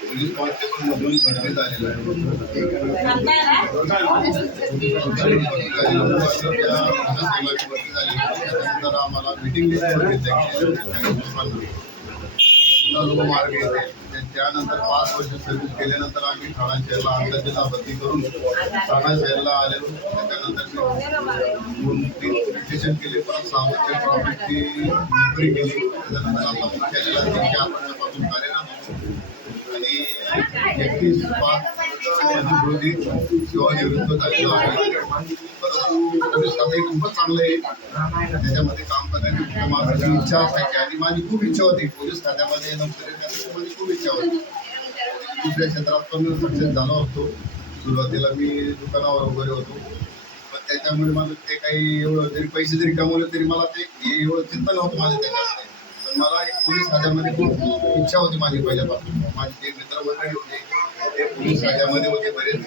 Police constable मधून बनवण्यात आलेला आहे आम्हाला मिटिंग मार्ग येते त्यानंतर पाच वर्ष सर्व्हिस केल्यानंतर आम्ही ठाणा शहरला आमच्या जिल्हा करून ठाणा शहरला आलेलो. त्याच्यानंतर मी स्टेशन केले. परत सामर्थ्य प्रॉफिटची नोकरी केली. त्याच्यानंतर आता मुख्यालयाला तीन चार वर्षापासून कार्यरत होतो आणि एकतीस पाच रोजी सेवानिवृत्त झालेलो आहे परंतु खूपच चांगलं आहे. त्याच्यामध्ये काम करण्याची माझी इच्छा असायची आणि माझी खूप इच्छा होती. पोलीस खात्यामध्ये नोकरी करण्याची माझी खूप इच्छा होती. दुसऱ्या क्षेत्रात पण सक्सेस झालो असतो सुरुवातीला मी दुकानावर वगैरे होतो. पण त्याच्यामुळे मला ते काही एवढं जरी पैसे जरी कमवले तरी मला ते एवढं चिंता नव्हतं माझं त्याच्यामध्ये. पण मला एक पोलीस खात्यामध्ये खूप इच्छा होती माझी पहिल्यापासून. माझे जे मित्रमंडळी होते ते पोलीस खात्यामध्ये होते बरेच.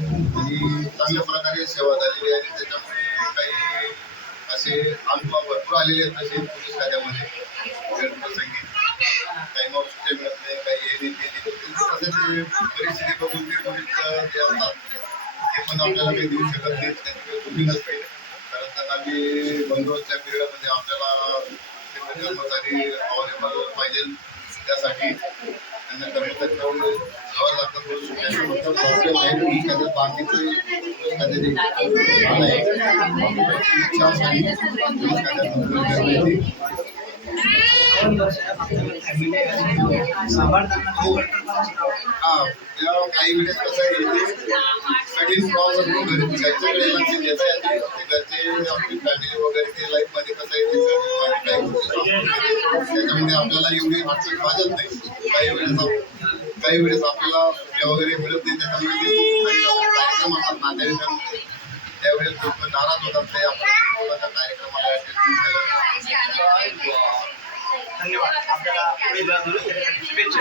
आणि चांगल्या प्रकारे सेवा झालेली आहे आणि त्याच्यामुळे काही असे अनुभव भरपूर आलेले आहेत तसे पोलीस कार्यामध्ये. वेळप्रसंगी काही मग सुट्टे मिळत नाही काही हे नाही ते नाही. त्यांचं ते परिस्थिती बघून ते पोलीस जे असतात ते पण आपल्याला काही देऊ शकत नाही त्याची काही नसते कारण त्यांना आम्ही बंदोबस्तच्या पिरियडमध्ये आपल्याला कर्मचारी अवेलेबल पाहिजे त्यासाठी काही वेळेस कसं आहे ते सगळी प्रॉब्लेम घरी. घरच्या वेळेला ते देता येते घरचे आपली फॅमिली वगैरे ते लाईफमध्ये कसं आहे त्याच्यामध्ये आपल्याला एवढी अडचण भाजत नाही. काही वेळेस काही वेळेस आपल्याला सुट्ट्या वगैरे मिळत नाही त्याच्यामुळे ते खूप काही कार्यक्रम असतात नातेवाईकांमध्ये. त्यावेळेस लोक नाराज होतात ते आपण कार्यक्रमाला. धन्यवाद. आपल्याला शुभेच्छा.